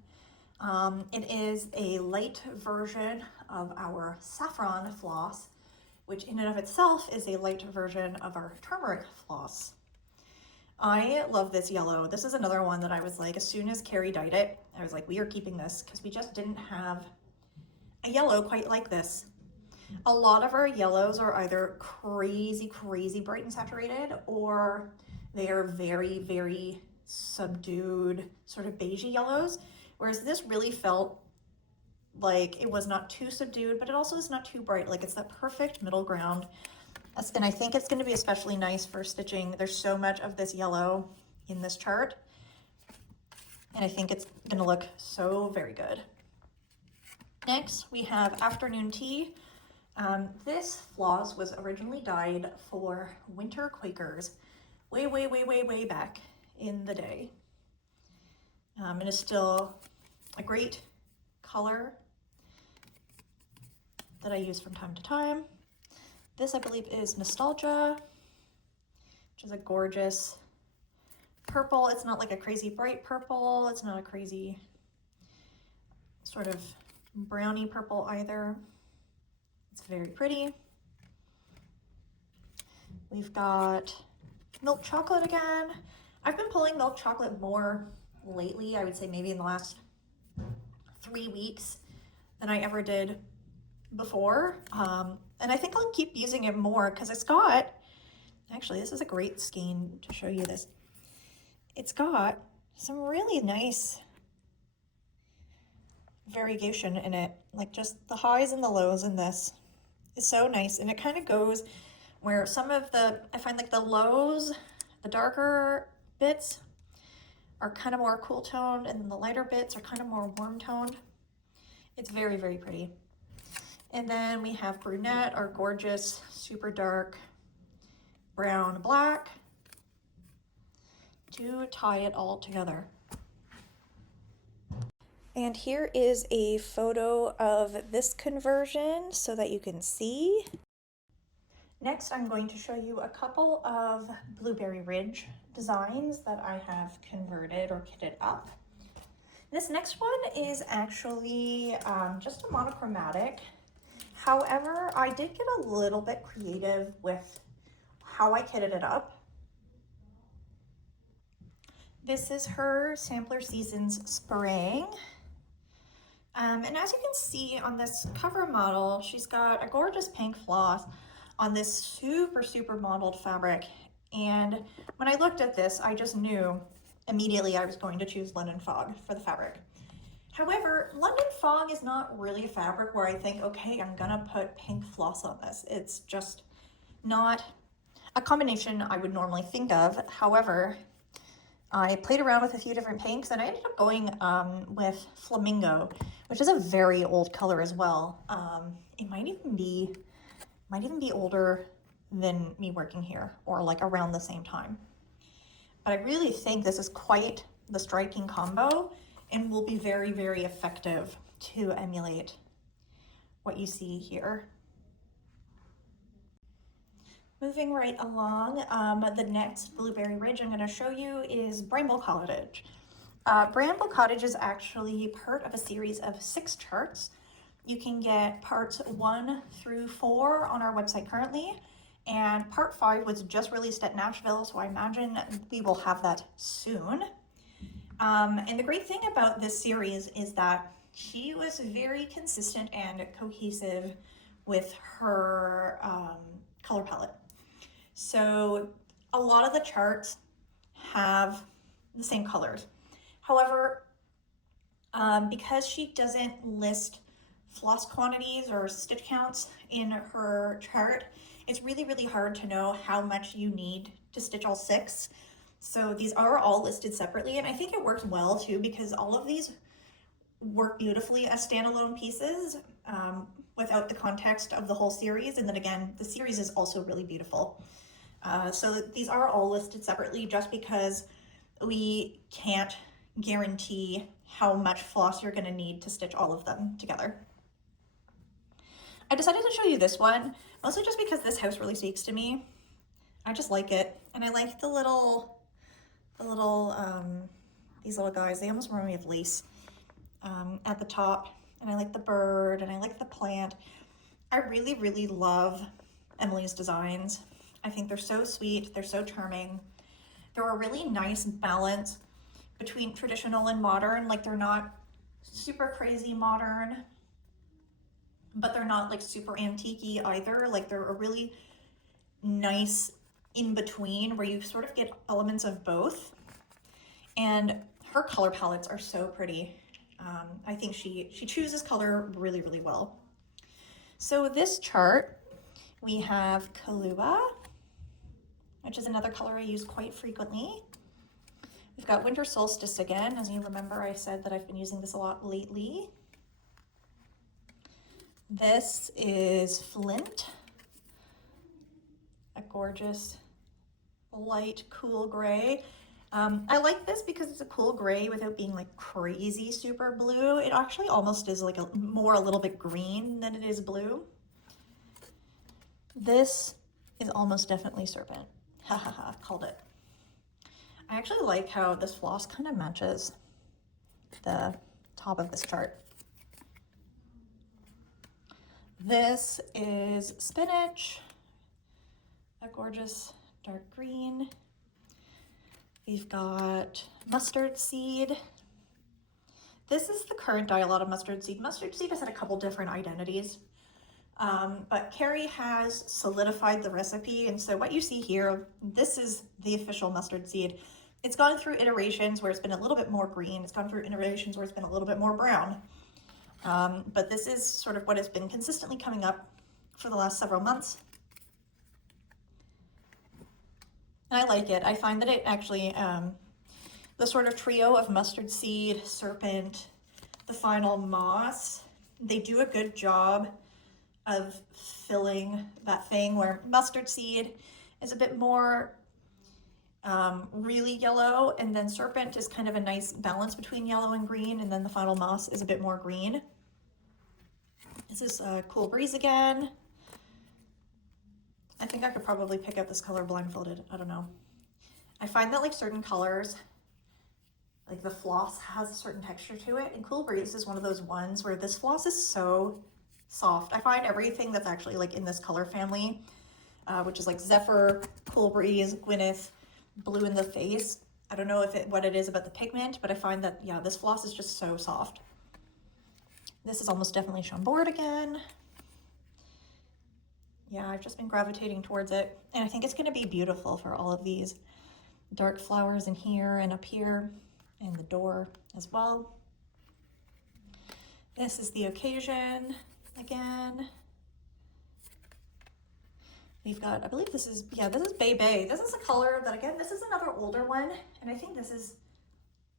It is a light version of our saffron floss, which in and of itself is a light version of our turmeric floss. I love this yellow. This is another one that I was like, as soon as Carrie dyed it, I was like, we are keeping this because we just didn't have a yellow quite like this. A lot of our yellows are either crazy, crazy bright and saturated, or they are very, very subdued, sort of beigey yellows. Whereas this really felt like it was not too subdued, but it also is not too bright. Like it's that perfect middle ground. And I think it's going to be especially nice for stitching. There's so much of this yellow in this chart, and I think it's going to look so very good. Next, we have Afternoon Tea. This floss was originally dyed for winter Quakers way, way, way, way, way back in the day. And it's still a great color that I use from time to time. This, I believe, is Nostalgia, which is a gorgeous purple. It's not like a crazy bright purple. It's not a crazy sort of browny purple either. It's very pretty. We've got Milk Chocolate again. I've been pulling Milk Chocolate more lately. I would say maybe in the last 3 weeks than I ever did before. And I think I'll keep using it more because it's got, actually this is a great skein to show you this. It's got some really nice variegation in it. Like just the highs and the lows in this is so nice. And it kind of goes where some of the, I find like the lows, the darker bits are kind of more cool toned, and then the lighter bits are kind of more warm toned. It's very, very pretty. And then we have Brunette, our gorgeous, super dark brown black, to tie it all together. And here is a photo of this conversion so that you can see. Next, I'm going to show you a couple of Blueberry Ridge designs that I have converted or kitted up. This next one is actually just a monochromatic. However, I did get a little bit creative with how I kitted it up. This is her Sampler Seasons Spring. And as you can see on this cover model, she's got a gorgeous pink floss on this super, super mottled fabric. And when I looked at this, I just knew immediately I was going to choose London Fog for the fabric. However, London Fog is not really a fabric where I think, okay, I'm gonna put pink floss on this. It's just not a combination I would normally think of. However, I played around with a few different pinks and I ended up going with Flamingo, which is a very old color as well. It might even be older than me working here, or like around the same time. But I really think this is quite the striking combo and will be very, very effective to emulate what you see here. Moving right along, the next Blueberry Ridge I'm going to show you is Bramble Cottage. Bramble Cottage is actually part of a series of 6 charts. You can get parts 1 through 4 on our website currently, and part 5 was just released at Nashville, so I imagine we will have that soon. And the great thing about this series is that she was very consistent and cohesive with her color palette. So a lot of the charts have the same colors. However, because she doesn't list floss quantities or stitch counts in her chart, it's really, really hard to know how much you need to stitch all 6. So these are all listed separately, and I think it works well too, because all of these work beautifully as standalone pieces without the context of the whole series. And then again, the series is also really beautiful. So these are all listed separately just because we can't guarantee how much floss you're going to need to stitch all of them together. I decided to show you this one, mostly just because this house really speaks to me. I just like it, and I like the little these little guys. They almost remind me of lace at the top, and I like the bird, and I like the plant. I really, really love Emily's designs. I think they're so sweet, they're so charming. They're a really nice balance between traditional and modern. Like, they're not super crazy modern, but they're not like super antique-y either. Like, they're a really nice in between where you sort of get elements of both. And her color palettes are so pretty. I think she chooses color really, really well. So this chart, we have Kahlua, which is another color I use quite frequently. We've got Winter Solstice again. As you remember, I said that I've been using this a lot lately. This is Flint, a gorgeous light, cool gray. I like this because it's a cool gray without being like crazy super blue. It actually almost is like a little bit green than it is blue. This is almost definitely Serpent. Ha ha ha, called it. I actually like how this floss kind of matches the top of this chart. This is Spinach, a gorgeous dark green. We've got Mustard Seed. This is the current dye a lot of Mustard Seed. Mustard Seed has had a couple different identities, but Carrie has solidified the recipe. And so what you see here, this is the official Mustard Seed. It's gone through iterations where it's been a little bit more green. It's gone through iterations where it's been a little bit more brown. But this is sort of what has been consistently coming up for the last several months. And I like it. I find that it actually, the sort of trio of Mustard Seed, Serpent, the final Moss, they do a good job of filling that thing where Mustard Seed is a bit more really yellow, and then Serpent is kind of a nice balance between yellow and green, and then the final Moss is a bit more green. This is Cool Breeze again. I think I could probably pick up this color blindfolded. I don't know. I find that like certain colors, like the floss has a certain texture to it, and Cool Breeze is one of those ones where this floss is so soft. I find everything that's actually like in this color family, which is like Zephyr, Cool Breeze, Gwyneth, Blue in the Face. I don't know what it is about the pigment, but I find that, yeah, this floss is just so soft. This is almost definitely Chambord again. Yeah, I've just been gravitating towards it, and I think it's going to be beautiful for all of these. dark flowers in here and up here, and the door as well. This is the occasion again. We've got, I believe this is, yeah, this is Bay Bay. This is a color that, again, this is another older one, and I think this is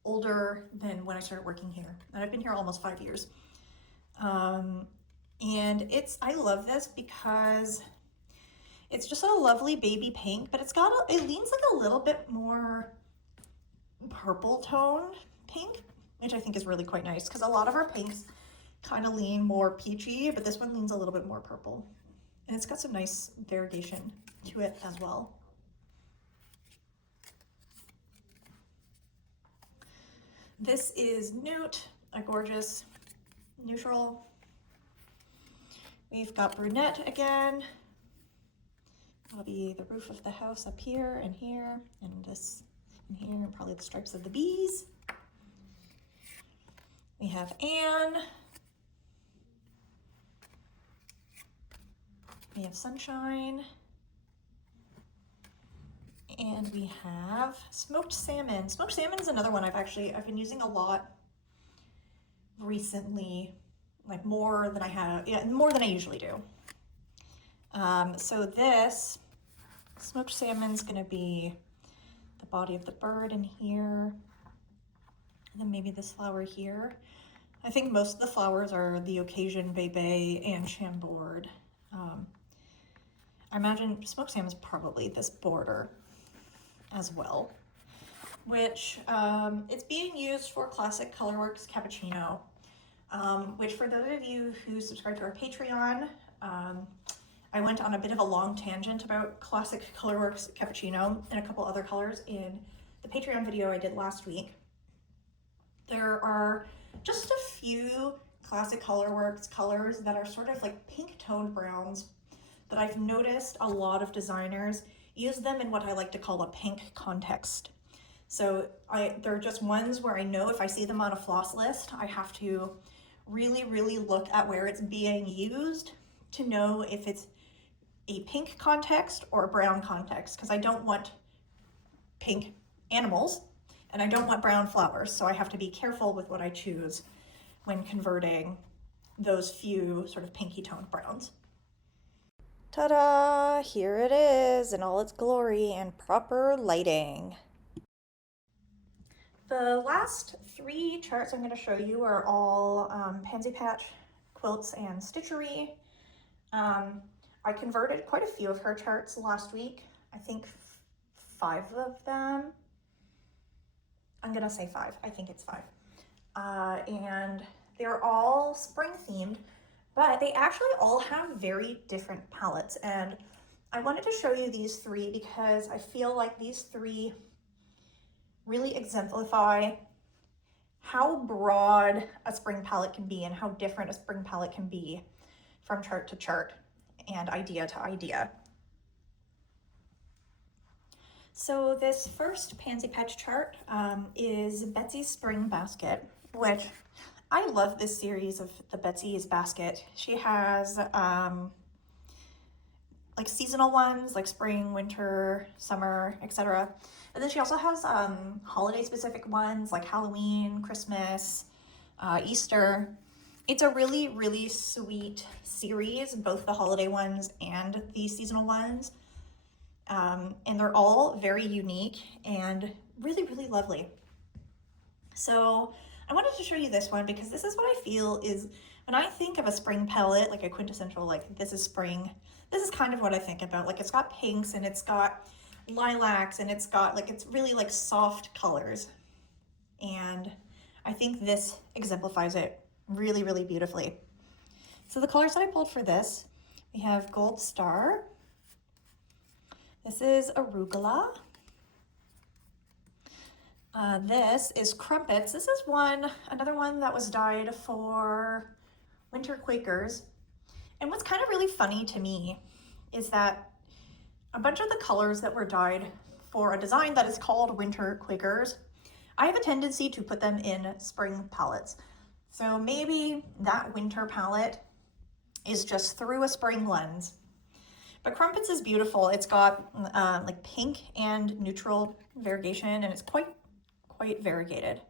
older than when I started working here. And I've been here almost 5 years. And I love this because it's just a lovely baby pink, but it leans like a little bit more purple toned pink, which I think is really quite nice because a lot of our pinks kind of lean more peachy, but this one leans a little bit more purple. And it's got some nice variegation to it as well. This is Newt, a gorgeous neutral. We've got Brunette again. That'll be the roof of the house up here and here, and this in here, and probably the stripes of the bees. We have Anne. We have Sunshine. And we have Smoked Salmon. Smoked Salmon is another one I've been using a lot recently, like more than I usually do. So this Smoked Salmon's gonna be the body of the bird in here, and then maybe this flower here. I think most of the flowers are the Occasion, Bebe, and Chambord. I imagine Smoked Salmon is probably this border as well, which it's being used for Classic Colorworks Cappuccino, which for those of you who subscribe to our Patreon, I went on a bit of a long tangent about Classic Colorworks Cappuccino and a couple other colors in the Patreon video I did last week. There are just a few Classic Colorworks colors that are sort of like pink toned browns that I've noticed a lot of designers use them in what I like to call a pink context. So they're just ones where I know if I see them on a floss list, I have to really, really look at where it's being used to know if it's a pink context or a brown context, because I don't want pink animals and I don't want brown flowers. So I have to be careful with what I choose when converting those few sort of pinky toned browns. Ta-da! Here it is in all its glory and proper lighting. The last 3 charts I'm going to show you are all Pansy Patch quilts and stitchery. I converted quite a few of her charts last week. I think 5 of them. I'm going to say 5. I think it's 5. And they're all spring themed, but they actually all have very different palettes. And I wanted to show you these 3 because I feel like these 3 really exemplify how broad a spring palette can be and how different a spring palette can be from chart to chart and idea to idea. So this first Pansy Patch chart is Betsy's Spring Basket, which I love this series of the Betsy's Basket. She has like seasonal ones like spring, winter, summer, etc. And then she also has holiday specific ones like Halloween, Christmas, Easter. It's a really, really sweet series, both the holiday ones and the seasonal ones. And they're all very unique and really, really lovely. So I wanted to show you this one because this is what I feel is, when I think of a spring palette, like a quintessential, like this is spring, this is kind of what I think about. Like it's got pinks and it's got lilacs and it's got like, it's really like soft colors. And I think this exemplifies it really, really beautifully. So the colors that I pulled for this, we have Gold Star. This is Arugula. This is Crumpets. This is another one that was dyed for Winter Quakers. And what's kind of really funny to me is that a bunch of the colors that were dyed for a design that is called Winter Quakers, I have a tendency to put them in spring palettes. So maybe that winter palette is just through a spring lens. But Crumpets is beautiful. It's got like pink and neutral variegation, and it's quite variegated.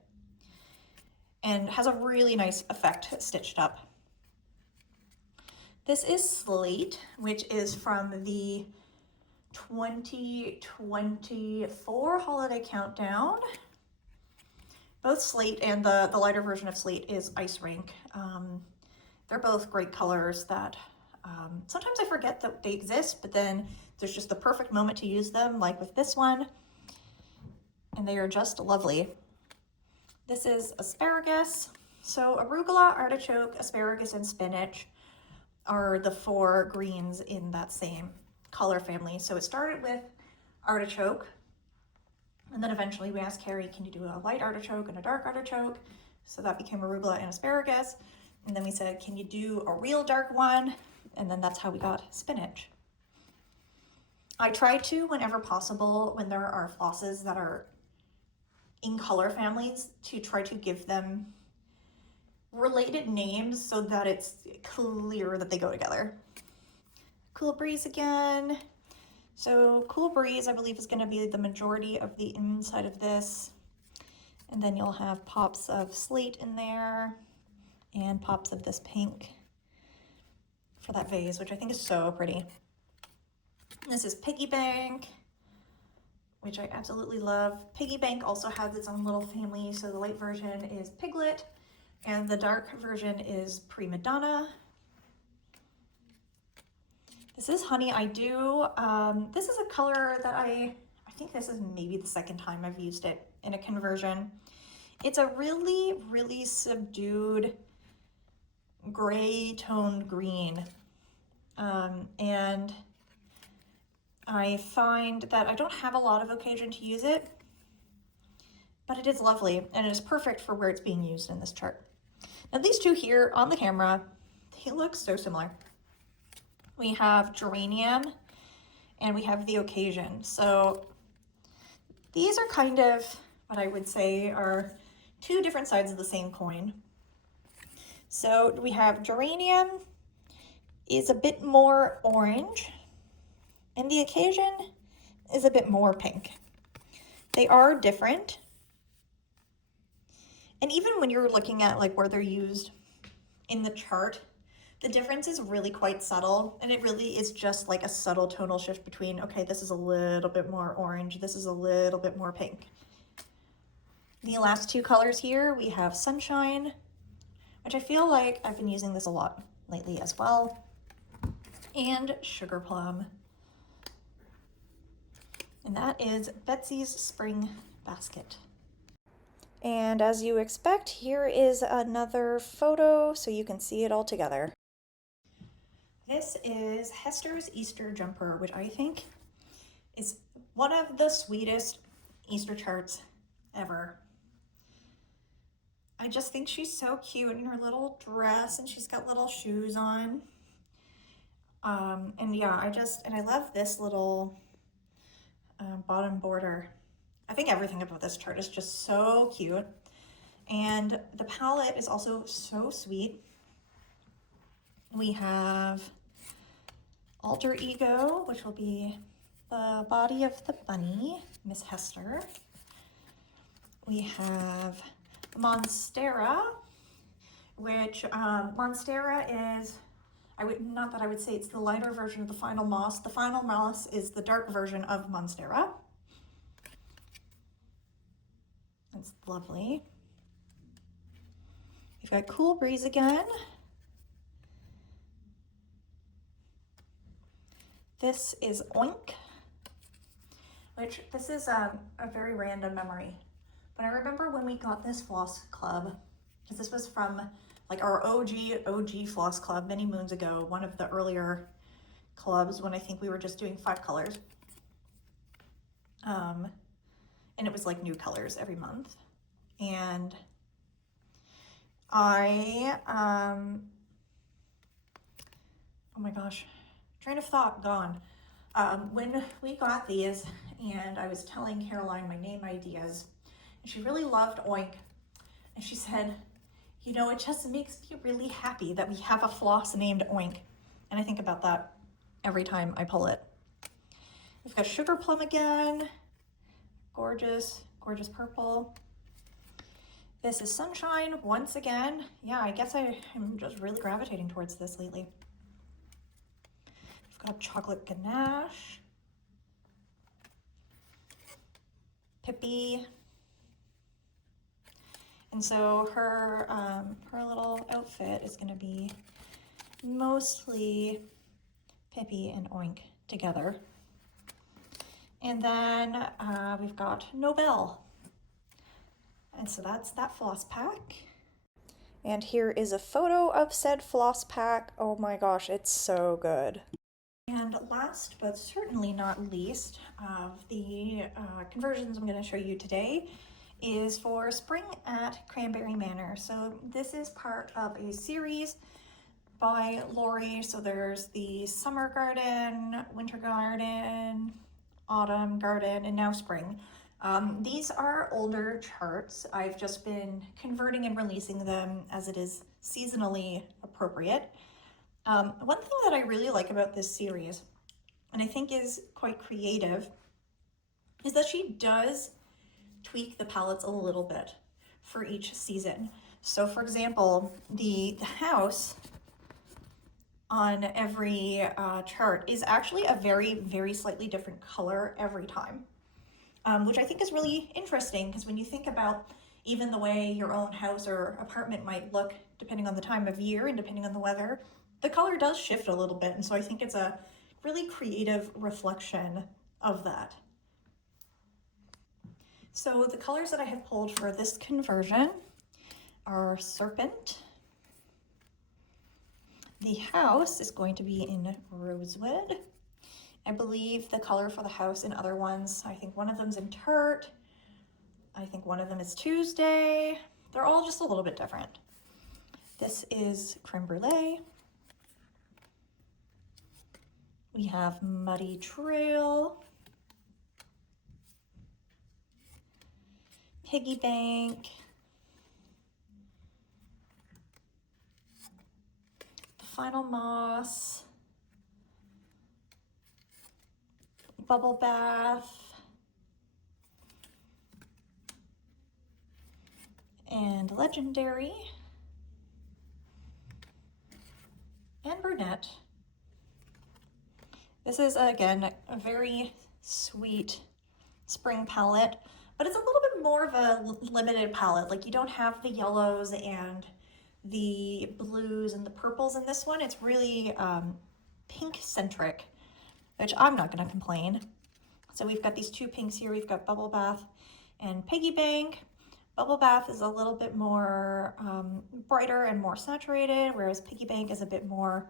And has a really nice effect stitched up. This is Slate, which is from the 2024 holiday countdown. Both Slate and the lighter version of Slate is Ice Rink. They're both great colors that sometimes I forget that they exist, but then there's just the perfect moment to use them, like with this one, and they are just lovely. This is Asparagus. So arugula, artichoke, asparagus, and spinach are the 4 greens in that same color family. So it started with artichoke, and then eventually we asked Carrie, can you do a light artichoke and a dark artichoke? So that became arugula and asparagus. And then we said, can you do a real dark one? And then that's how we got spinach. I try to, whenever possible, when there are flosses that are in color families, to try to give them related names so that it's clear that they go together. Cool Breeze again. So Cool Breeze, I believe, is going to be the majority of the inside of this. And then you'll have pops of Slate in there and pops of this pink for that vase, which I think is so pretty. This is Piggy Bank, which I absolutely love. Piggy Bank also has its own little family. So the light version is Piglet and the dark version is Prima Donna. This is Honey I Do. This is a color that I think this is maybe the second time I've used it in a conversion. It's a really, really subdued gray toned green. And I find that I don't have a lot of occasion to use it, but it is lovely and it is perfect for where it's being used in this chart. Now these two here on the camera, they look so similar. We have Geranium and we have the Occasion. So these are kind of what I would say are 2 different sides of the same coin. So we have Geranium is a bit more orange and the Occasion is a bit more pink. They are different. And even when you're looking at like where they're used in the chart, the difference is really quite subtle, and it really is just like a subtle tonal shift between, okay, this is a little bit more orange, this is a little bit more pink. The last 2 colors here, we have Sunshine, which I feel like I've been using this a lot lately as well, and Sugar Plum. And that is Betsy's Spring Basket. And as you expect, here is another photo so you can see it all together. This is Hester's Easter Jumper, which I think is one of the sweetest Easter charts ever. I just think she's so cute in her little dress, and she's got little shoes on. And yeah, I love this little bottom border. I think everything about this chart is just so cute. And the palette is also so sweet. We have Alter Ego, which will be the body of the bunny, Miss Hester. We have Monstera, which Monstera is, not that I would say it's the lighter version of the Final Moss. The Final Moss is the dark version of Monstera. It's lovely. We've got Cool Breeze again. This is Oink, which this is a very random memory. But I remember when we got this floss club, because this was from like our OG floss club many moons ago, one of the earlier clubs when I think we were just doing 5 colors. And it was like new colors every month. And I, oh my gosh, train of thought gone. When we got these and I was telling Caroline my name ideas, and she really loved Oink. And she said, you know, it just makes me really happy that we have a floss named Oink. And I think about that every time I pull it. We've got Sugar Plum again. Gorgeous, gorgeous purple. This is Sunshine once again. Yeah, I guess I'm just really gravitating towards this lately. We've got Chocolate Ganache. Pippi. And so her little outfit is going to be mostly Pippi and Oink together. And then we've got Nobel. And so that's that floss pack. And here is a photo of said floss pack. Oh my gosh, it's so good. And last but certainly not least of the conversions I'm going to show you today is for Spring at Cranberry Manor. So this is part of a series by Lori. So there's the Summer Garden, Winter Garden, Autumn Garden, and now Spring. These are older charts. I've just been converting and releasing them as it is seasonally appropriate. One thing that I really like about this series, and I think is quite creative, is that she does tweak the palettes a little bit for each season. So for example, the house on every chart is actually a very, very slightly different color every time, which I think is really interesting, because when you think about even the way your own house or apartment might look depending on the time of year and depending on the weather, the color does shift a little bit. And so I think it's a really creative reflection of that. So the colors that I have pulled for this conversion are Serpent. The house is going to be in Rosewood. I believe the color for the house in other ones, I think one of them's in Tart. I think one of them is Tuesday. They're all just a little bit different. This is Creme Brulee. We have Muddy Trail. Piggy Bank. The Final Moss. Bubble Bath. And Legendary. And Brunette. This is, again, a very sweet spring palette, but it's a little bit more of a limited palette. Like, you don't have the yellows and the blues and the purples in this one. It's really pink-centric, which I'm not going to complain. So we've got these two pinks here. We've got Bubble Bath and Piggy Bank. Bubble Bath is a little bit more brighter and more saturated, whereas Piggy Bank is a bit more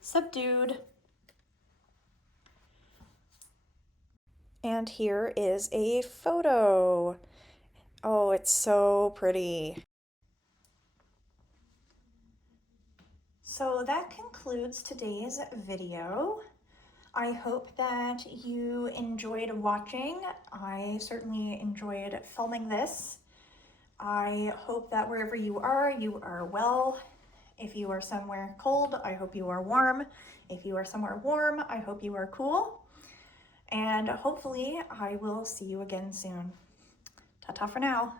subdued. And here is a photo. Oh, it's so pretty. So that concludes today's video. I hope that you enjoyed watching. I certainly enjoyed filming this. I hope that wherever you are well. If you are somewhere cold, I hope you are warm. If you are somewhere warm, I hope you are cool. And hopefully I will see you again soon. Ta-ta for now.